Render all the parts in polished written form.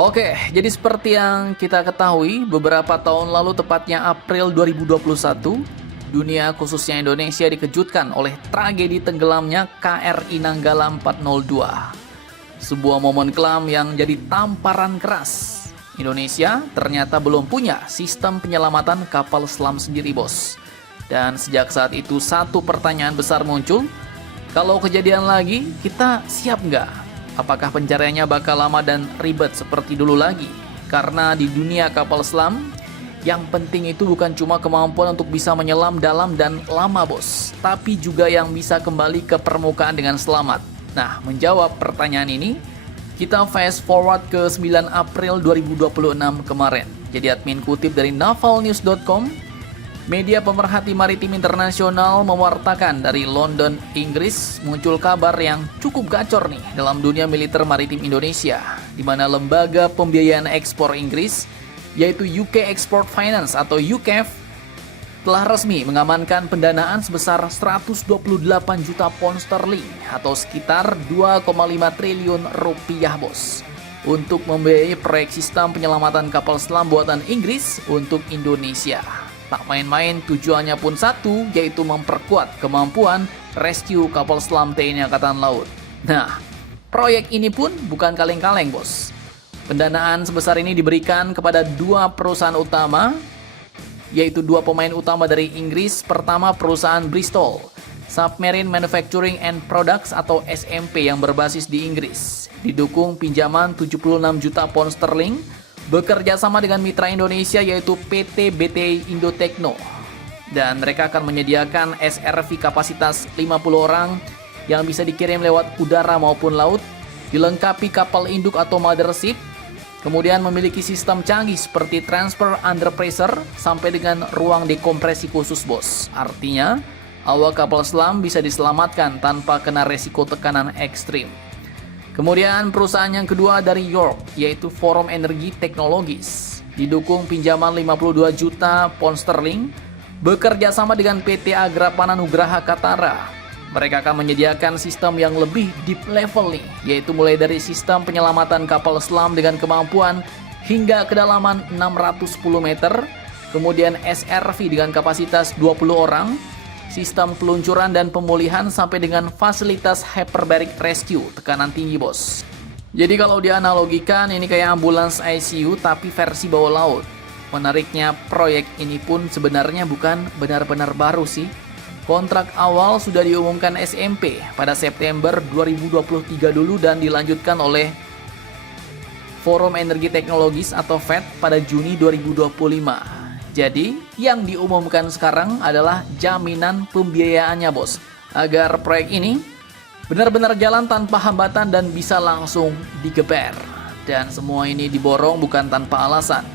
Oke, jadi seperti yang kita ketahui, beberapa tahun lalu tepatnya April 2021, dunia khususnya Indonesia dikejutkan oleh tragedi tenggelamnya KRI Nanggala 402. Sebuah momen kelam yang jadi tamparan keras. Indonesia ternyata belum punya sistem penyelamatan kapal selam sendiri, bos. Dan sejak saat itu satu pertanyaan besar muncul, kalau kejadian lagi, kita siap nggak? Apakah pencariannya bakal lama dan ribet seperti dulu lagi? Karena di dunia kapal selam, yang penting itu bukan cuma kemampuan untuk bisa menyelam dalam dan lama, bos, tapi juga yang bisa kembali ke permukaan dengan selamat. Nah, menjawab pertanyaan ini, kita fast forward ke 9 April 2026 kemarin. Jadi admin kutip dari navalnews.com, media pemerhati maritim internasional mewartakan dari London, Inggris, muncul kabar yang cukup gacor nih dalam dunia militer maritim Indonesia, di mana lembaga pembiayaan ekspor Inggris, yaitu UK Export Finance atau UKEF, telah resmi mengamankan pendanaan sebesar 128 juta pound sterling atau sekitar 2,5 triliun rupiah, bos, untuk membiayai proyek sistem penyelamatan kapal selam buatan Inggris untuk Indonesia. Tak main-main, tujuannya pun satu, yaitu memperkuat kemampuan rescue kapal selam TNI Angkatan Laut. Nah, proyek ini pun bukan kaleng-kaleng, bos. Pendanaan sebesar ini diberikan kepada dua perusahaan utama, yaitu dua pemain utama dari Inggris. Pertama, perusahaan Bristol Submarine Manufacturing and Products atau SMP yang berbasis di Inggris. Didukung pinjaman 76 juta pound sterling, bekerja sama dengan mitra Indonesia yaitu PT BTI Indotechno. Dan mereka akan menyediakan SRV kapasitas 50 orang yang bisa dikirim lewat udara maupun laut, dilengkapi kapal induk atau mothership, kemudian memiliki sistem canggih seperti transfer under pressure sampai dengan ruang dekompresi khusus, bos. Artinya, awak kapal selam bisa diselamatkan tanpa kena resiko tekanan ekstrim. Kemudian perusahaan yang kedua dari York, yaitu Forum Energy Technologies, didukung pinjaman 52 juta pound sterling, bekerja sama dengan PT Agrapana Nugraha Katara. Mereka akan menyediakan sistem yang lebih deep level nih, yaitu mulai dari sistem penyelamatan kapal selam dengan kemampuan hingga kedalaman 610 meter, kemudian SRV dengan kapasitas 20 orang, sistem peluncuran dan pemulihan sampai dengan fasilitas hyperbaric rescue, tekanan tinggi, bos. Jadi kalau dianalogikan, ini kayak ambulans ICU tapi versi bawah laut. Menariknya, proyek ini pun sebenarnya bukan benar-benar baru sih. Kontrak awal sudah diumumkan SMP pada September 2023 dulu dan dilanjutkan oleh Forum Energy Technologies atau FET pada Juni 2025. Jadi, yang diumumkan sekarang adalah jaminan pembiayaannya, bos, agar proyek ini benar-benar jalan tanpa hambatan dan bisa langsung digeber. Dan semua ini diborong bukan tanpa alasan.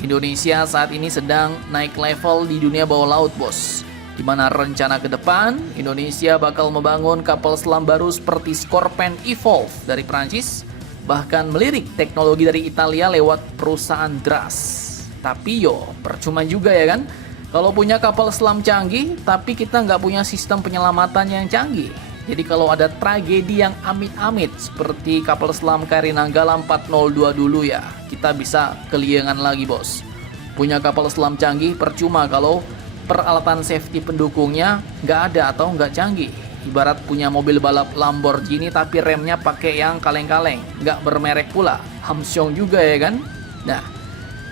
Indonesia saat ini sedang naik level di dunia bawah laut, bos, di mana rencana ke depan Indonesia bakal membangun kapal selam baru seperti Scorpène Evolve dari Prancis, bahkan melirik teknologi dari Italia lewat perusahaan DRAS. Tapi percuma juga ya kan, kalau punya kapal selam canggih tapi kita nggak punya sistem penyelamatan yang canggih. Jadi kalau ada tragedi yang amit-amit seperti kapal selam KRI Nanggala 402 dulu ya, kita bisa keliengan lagi, bos. Punya kapal selam canggih percuma kalau peralatan safety pendukungnya nggak ada atau nggak canggih. Ibarat punya mobil balap Lamborghini tapi remnya pakai yang kaleng-kaleng, nggak bermerek pula, hamsyong juga ya kan. Nah,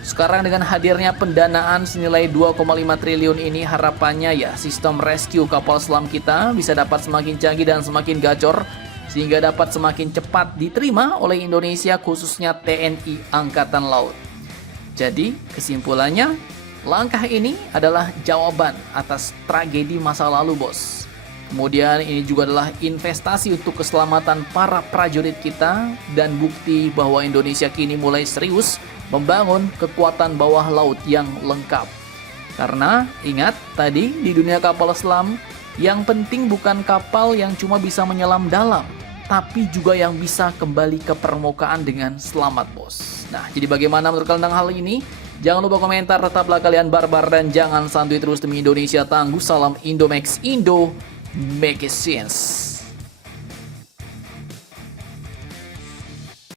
sekarang dengan hadirnya pendanaan senilai 2,5 triliun ini, harapannya ya sistem rescue kapal selam kita bisa dapat semakin canggih dan semakin gacor, sehingga dapat semakin cepat diterima oleh Indonesia khususnya TNI Angkatan Laut. Jadi kesimpulannya, langkah ini adalah jawaban atas tragedi masa lalu, bos. Kemudian ini juga adalah investasi untuk keselamatan para prajurit kita dan bukti bahwa Indonesia kini mulai serius membangun kekuatan bawah laut yang lengkap. Karena ingat tadi di dunia kapal selam, yang penting bukan kapal yang cuma bisa menyelam dalam, tapi juga yang bisa kembali ke permukaan dengan selamat, bos. Nah, jadi bagaimana menurut kalian tentang hal ini? Jangan lupa komentar, tetaplah kalian barbar dan jangan santuy terus demi Indonesia tangguh. Salam Indomax, Indo make it sense.